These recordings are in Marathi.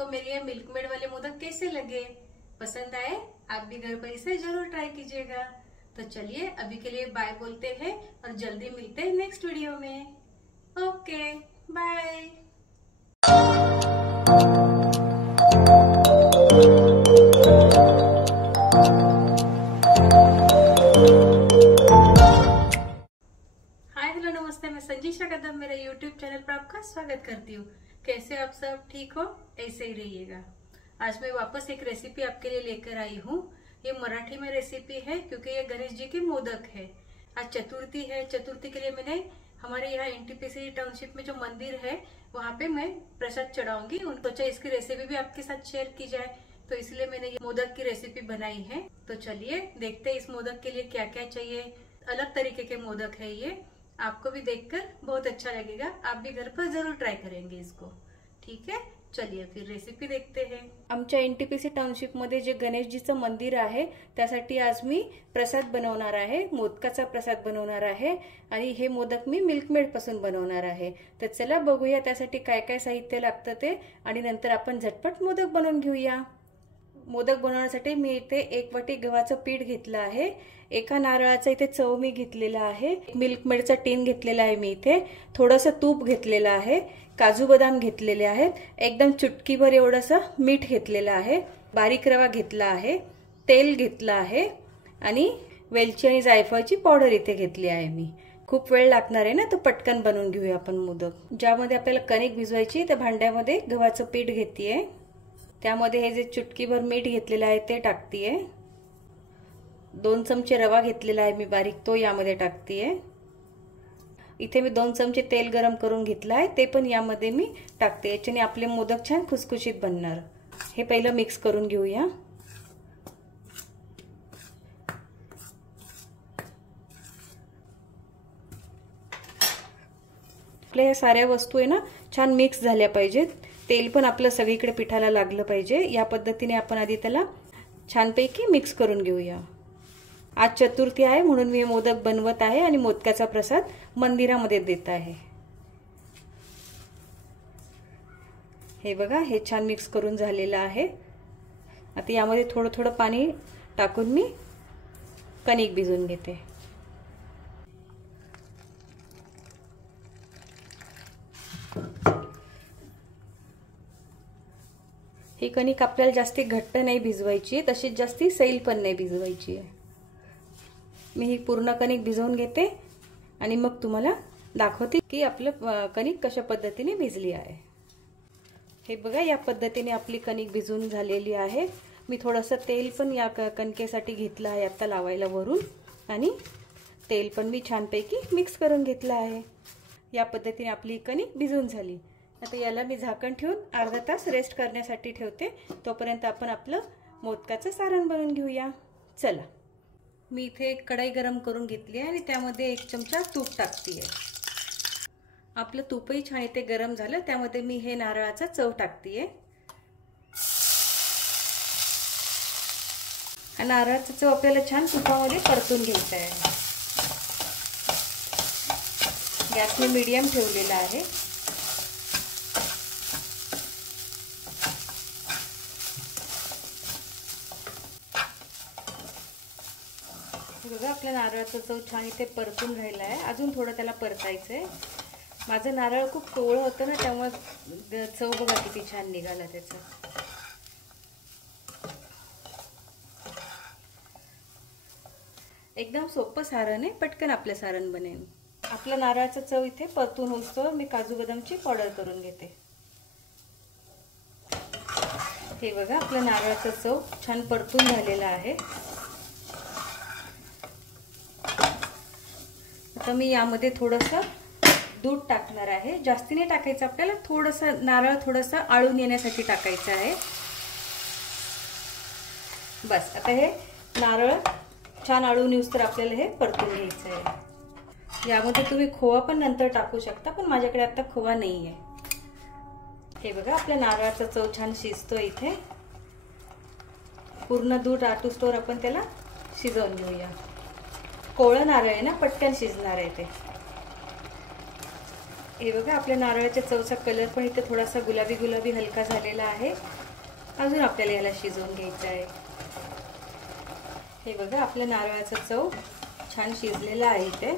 आपको मेरे ये मिल्क मेड वाले मोदक कैसे लगे, पसंद आए? आप भी घर पर इसे जरूर ट्राई कीजिएगा। तो चलिए अभी के लिए बाय बोलते हैं और जल्दी मिलते हैं नेक्स्ट वीडियो में। Okay bye. हाय हेलो नमस्ते, मैं संजीशा कदम मेरे यूट्यूब चैनल पर आपका स्वागत करती हूँ। कैसे आप सब ठीक हो? ऐसे ही रहिएगा। आज मैं वापस एक रेसिपी आपके लिए लेकर आई हूँ। ये मराठी में रेसिपी है क्योंकि ये गणेश जी के मोदक है। आज चतुर्थी है। चतुर्थी के लिए मैंने हमारे यहाँ एनटीपीसी टाउनशिप में जो मंदिर है वहाँ पे मैं प्रसाद चढ़ाऊंगी। उनको सोचा इसकी रेसिपी भी आपके साथ शेयर की जाए, तो इसलिए मैंने ये मोदक की रेसिपी बनाई है। तो चलिए देखते हैं इस मोदक के लिए क्या क्या चाहिए। अलग तरीके के मोदक है ये, आपको भी देखकर बहुत अच्छा लगेगा। आप भी घर पर जरूर ट्राय करेंगे इसको। ठीक है, चलिए फिर रेसिपी देखते हैं। आमच्या एनटीपीसी टाउनशिप मध्ये जे गणेशजीचं मंदिर आहे त्यासाठी आज मी प्रसाद बनवणार आहे, मोदकाचा प्रसाद बनवणार आहे आणि हे मोदक मी मिल्कमेड पासून बनवणार आहे। तर चला बघूया त्यासाठी काय काय साहित्य लागतं ते आणि नंतर आपण झटपट मोदक बनवून घेऊया। मोदक बनवण्यासाठी मी इथे 1 वाटी गव्हाचं पीठ घेतलं आहे। एका नारळाचा इथे चव मी घेतलेला आहे। मिल्क मेडचा टीन घेतलेला आहे मी इथे। थोडंसं तूप घेतलेलं आहे। काजू बदाम घेतलेले आहेत। एकदम चुटकीभर एवढंसं मीठ घेतलेलं आहे। बारीक रवा घेतला आहे। तेल घेतलं आहे आणि वेलची आणि जायफळची पावडर इथे घेतली आहे मी। खूप वेळ लागणार आहे ना, तर पटकन बनवून घेऊया आपण मोदक। ज्यामध्ये आपल्याला कणिक भिजवायची त्या भांड्यामध्ये गव्हाचं पीठ घेतलीये। त्यामध्ये हे जे चुटकीभर मीठ घेतलेलं आहे ते टाकतीये। 2 चमचे रवा घेतलेला आहे मी बारीक, तो यामध्ये टाकतीये। इथे मी 2 चमचे तेल गरम करून घेतलं आहे, ते पण यामध्ये मी टाकते। याच्याने आपले मोदक छान खुसखुशीत बनणार। हे पहिलं मिक्स करून घेऊया। आपल्या या साऱ्या वस्तू आहे ना छान मिक्स झाल्या पाहिजेत। तेल पण आपलं सगळीकडे पिठाला लागलं पाहिजे। या पद्धतीने आपण आधी त्याला छानपैकी मिक्स करून घेऊया। आज चतुर्थी आहे म्हणून मी मोदक बनवत आहे आणि मोदकाचा प्रसाद मंदिरामध्ये देत आहे। हे बघा, हे छान मिक्स करून झालेलं आहे। आता यामध्ये थोडं थोडं पाणी टाकून मी कणिक भिजवून घेते। ही कणिक आपल्याला जास्ती घट्ट नाही भिजवायची, तशीच जास्ती सैल पण नाही भिजवायची आहे। मी ही पूर्ण कणिक भिजवून घेते आणि मग तुम्हाला दाखवते की आपलं कणिक कशा पद्धतीने भिजली आहे। हे बघा, या पद्धतीने आपली कणिक भिजून झालेली आहे। मी थोडंसं तेल पण या कणकेसाठी घेतलं आहे आता लावायला वरून, आणि तेल पण मी छानपैकी मिक्स करून घेतलं आहे। या पद्धतीने आपली कणिक भिजून झाली। आता याला मी झाकण ठेवून अर्धा तास रेस्ट करण्यासाठी ठेवते। तोपर्यंत आपण आपलं मोदकाचं सारण बनवून घेऊया। चला, मी इथे एक कढई गरम करून घेतली आहे आणि त्यामध्ये 1 चमचा तूप टाकते। आपलं तूपही छान इथे गरम झालं, त्यामध्ये मी हे नारळाचा चव टाकते। नारळाचा चव आपल्याला छान तुपामध्ये परतून घ्यायचा आहे। गॅस मी मीडियम ठेवलेला आहे। बघा, आपल्या नारळाचा चव छान इथे परतून राहिला आहे। अजून थोडं त्याला परतायचंय। माझं नारळ खूप कोवळं होतं ना, त्यामुळे चव बघा किती छान निघाला त्याचा। एकदम सोपं सारण आहे, पटकन आपलं सारण बनेल। आपल्या नारळाचा चव इथे परतून होतो, मी काजू बदामची पावडर करून घेते। हे बघा, आपल्या नारळाचा चव छान परतून झालेला आहे। आता मी यामध्ये थोडंसं दूध टाकणार आहे। जास्ती नाही टाकायचं आपल्याला, थोडंसं नारळ थोडंसं आळून येण्यासाठी टाकायचं आहे बस। आता हे नारळ छान आळून येऊस तर आपल्याला हे परतून घ्यायचं आहे। यामध्ये तुम्ही खोवा पण नंतर टाकू शकता, पण माझ्याकडे आता खोवा नाहीये। हे बघा, आपल्या नारळाचा चव छान शिजतोय इथे। पूर्ण दूध आटूस्तोवर आपण त्याला शिजवून घेऊया। कोवळं नारळ आहे ना, पटकन शिजणार आहे ते। हे बघा आपल्या नारळाच्या चवचा कलर पण इथे थोडासा गुलाबी गुलाबी हलका झालेला आहे. अजून आपल्याला याला शिजवून घ्यायचं आहे. हे बघा आपल्या नारळाचा चव छान शिजलेला आहे. इथे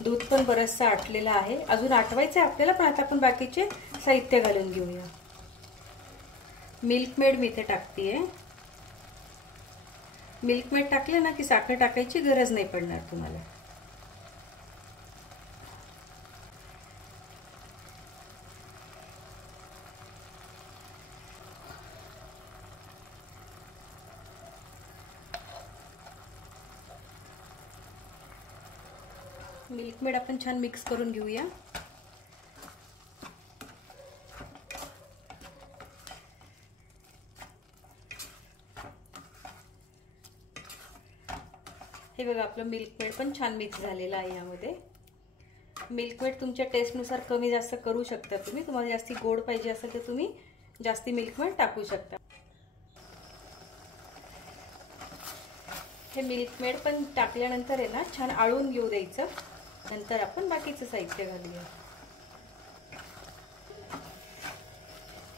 दूध पण बरचसं आटलेलं आहे. अजून आटवायचं आहे आपल्याला, पण आता आपण बाकीचे साहित्य घालून घेऊया. मिल्क मेड मी इथे टाकतेय. मिल्क मेड टाकले ना की साखर टाकायची गरज नाही पडणार तुम्हाला. मिल्क मेड आपण छान मिक्स करून घेऊया. हे बघा आपलं मिल्क मेड पण छान मिक्स झालेलं आहे. यामध्ये मिल्क मेड तुमच्या टेस्टनुसार कमी जास्त करू शकता तुम्ही. तुम्हाला जास्ती गोड पाहिजे असेल तर तुम्ही जास्ती मिल्क मेड टाकू शकता. हे मिल्क मेड पण टाकल्यानंतर आहे ना छान आळून घेऊ द्यायचं. नंतर आपण बाकीचं साहित्य घालूया.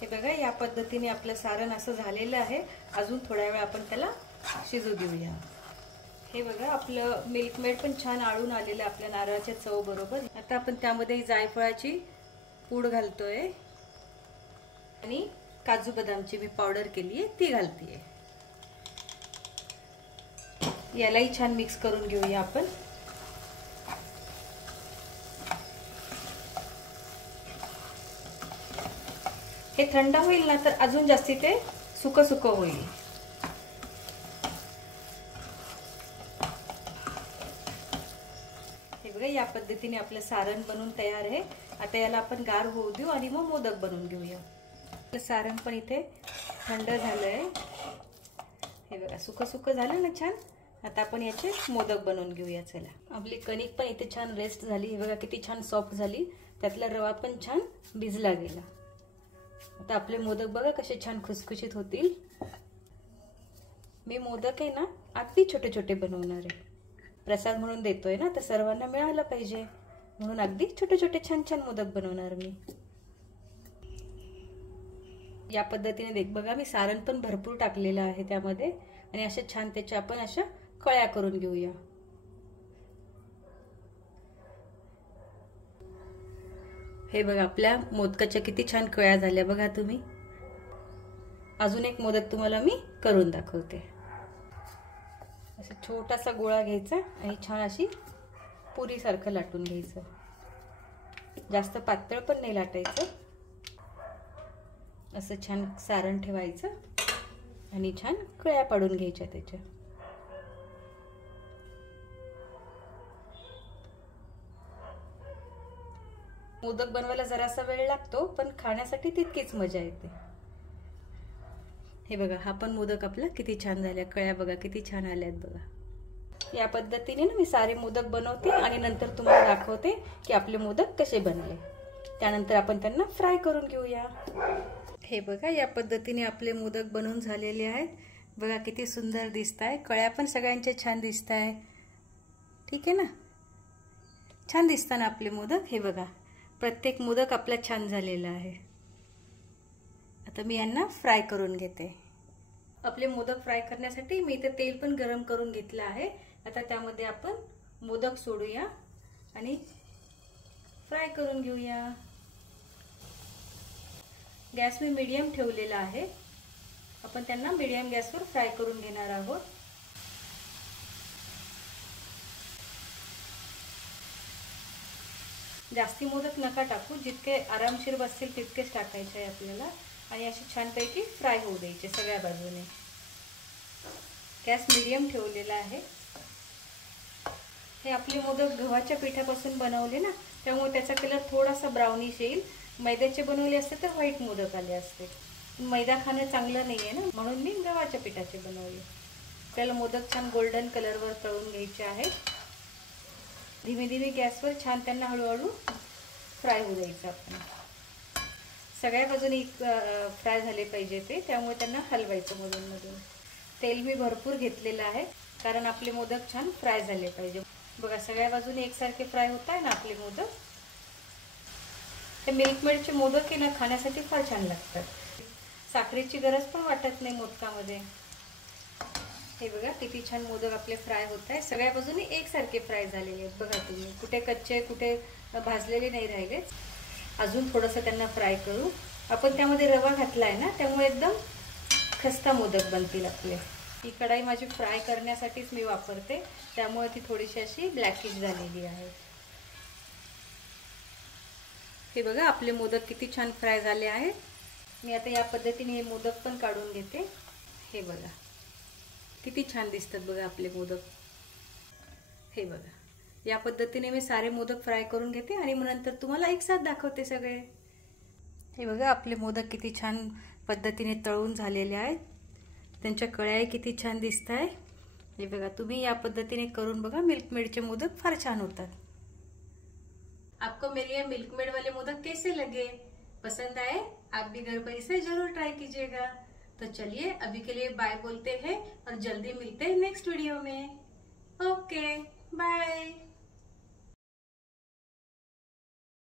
हे बघा या पद्धतीने आपलं सारण असं झालेलं आहे. अजून थोड्या वेळ आपण त्याला शिजू देऊया. हे बघा आपलं मिल्क मेड पण छान आळून आलेलं आपल्या नारळाच्या चव बरोबर. आता आपण त्यामध्ये जायफळाची पूड घालतोय आणि काजू बदामची मी पावडर केली आहे ती घालतेय. यालाही छान मिक्स करून घेऊया आपण. हे थंड होईल ना तर अजून जास्ती ते सुकं सुकं होईल. या पद्धतीने आपलं सारण बनवून तयार आहे. आता याला आपण गार होऊ देऊ आणि मग मोदक बनवून घेऊया. आपलं सारण पण इथे थंड झालंय. हे बघा सुकं सुकं झालं ना छान. आता आपण याचे मोदक बनवून घेऊया. चला आपली कणिक पण इथे छान रेस्ट झाली. हे बघा किती छान सॉफ्ट झाली. त्यातला रवा पण छान भिजला गेला. आता आपले मोदक बघा कसे छान खुसखुशीत होतील. मी मोदक आहे ना अगदी छोटे छोटे बनवणार आहे. प्रसाद म्हणून देतोय ना तर सर्वांना मिळालं पाहिजे म्हणून अगदी छोटे छोटे छान छान मोदक बनवणार मी. या पद्धतीने देख बघा मी सारण पण भरपूर टाकलेलं आहे त्यामध्ये आणि अशा छान त्याच्या आपण अशा कळ्या करून घेऊया. हे बघा आपल्या मोदकाच्या किती छान कळ्या झाल्या बघा तुम्ही. अजून एक मोदक तुम्हाला मी करून दाखवते. असं छोटासा गोळा घ्यायचा आणि छान अशी पुरी सारखं लाटून घ्यायचं. जास्त पातळ पण नाही लाटायचं. असं छान सारण ठेवायचं आणि छान कळ्या पाडून घ्यायच्या त्याच्या. मोदक बनवायला जरासा वेळ लागतो पण खाण्यासाठी तितकीच मजा येते. हे बघा हा पण मोदक आपला किती छान झाल्या. कळ्या बघा किती छान आल्यात बघा. या पद्धतीने ना मी सारे मोदक बनवते आणि नंतर तुम्हाला दाखवते की आपले मोदक कसे बनले. त्यानंतर आपण त्यांना फ्राय करून घेऊया. हे बघा या पद्धतीने आपले मोदक बनवून झालेले आहेत. बघा किती सुंदर दिसताय. कळ्या पण सगळ्यांच्या छान दिसताय. ठीक आहे ना. छान दिसताना आपले मोदक. हे बघा प्रत्येक मोदक आपला छान झालेला आहे. आता मी यांना फ्राय करून घेते. आपले मोदक फ्राय करण्यासाठी मी इथे तेल पण गरम करून घेतलं आहे. आता त्यामध्ये आपण मोदक सोडूया आणि फ्राय करून घेऊया. गॅस मी मीडियम ठेवलेला आहे. आपण त्यांना मीडियम गॅसवर फ्राय करून घेणार आहोत. जास्ती मोदक नका टाकू. जितके आरामशीर बसतील तितकेच टाकायचे आहे आपल्याला आणि अशी छानपैकी फ्राय होऊ द्यायचे सगळ्या बाजूने. गॅस मीडियम ठेवलेला आहे. हे आपले मोदक गव्हाच्या पिठापासून बनवले ना त्यामुळे त्याचा कलर थोडासा ब्राउनिश येईल. मैद्याचे बनवले असते तर व्हाईट मोदक आले असते. मैदा खाणं चांगलं नाही आहे ना म्हणून मी गव्हाच्या पिठाचे बनवले. आपल्याला मोदक छान गोल्डन कलरवर तळून घ्यायचे आहेत. धीमे धीमे गॅसवर छान त्यांना हळूहळू फ्राय होऊ द्यायचं. आपण सगळ्या बाजूने फ्राय झाले पाहिजे ते त्यामुळे त्यांना हलवायचं मधून मधून. तेल मी भरपूर घेतलेलं आहे कारण आपले मोदक छान फ्राय झाले पाहिजे. बघा सगळ्या बाजूने एकसारखे फ्राय होत आहे ना आपले मोदक. हे मिल्क मेडचे मोदक आहे ना खाण्यासाठी फार छान लागतात. साखरेची गरज पण वाटत नाही मोदकामध्ये. हे बघा किती छान मोदक आपले फ्राय होत आहे. सगळ्या बाजूने एकसारखे फ्राय झालेले आहेत बघा तुम्ही. कुठे कच्चे कुठे भाजलेले नाही राहिले. अजून थोडंसं त्यांना फ्राय करू. आपण त्यामध्ये रवा घातला आहे ना, त्यामुळे एकदम खस्ता मोदक बनतील आपले. ही कढाई माझी फ्राय करण्यासाठीच मी वापरते, त्यामुळे ती थोडीशी अशी ब्लॅकिश झालेली आहे. हे बघा आपले मोदक किती छान फ्राय झाले आहेत. मी आता या पद्धतीने हे मोदक पण काढून घेते. हे बघा किती छान दिसतात बघा आपले मोदक. हे बघा या पद्धतीने मी सारे मोदक फ्राय करून घेते आणि मग नंतर तुम्हाला एक साथ दाखवते सगळे. हे बघा आपले मोदक किती छान पद्धतीने तळून झालेले आहेत. त्यांच्या कळ्या किती छान दिसत आहे. हे बघा तुम्ही या पद्धतीने करून बघा. मिल्क मेडचे मोदक फार छान होतात. आपको मेरे ये मिल्क मेड वाले मोदक कैसे लगे, पसंद आए? आप भी घर पर इसे जरूर ट्राई कीजिएगा. तो चलिए अभी के लिए बाय बोलते हैं और जल्दी मिलते हैं नेक्स्ट वीडियो में. Okay bye.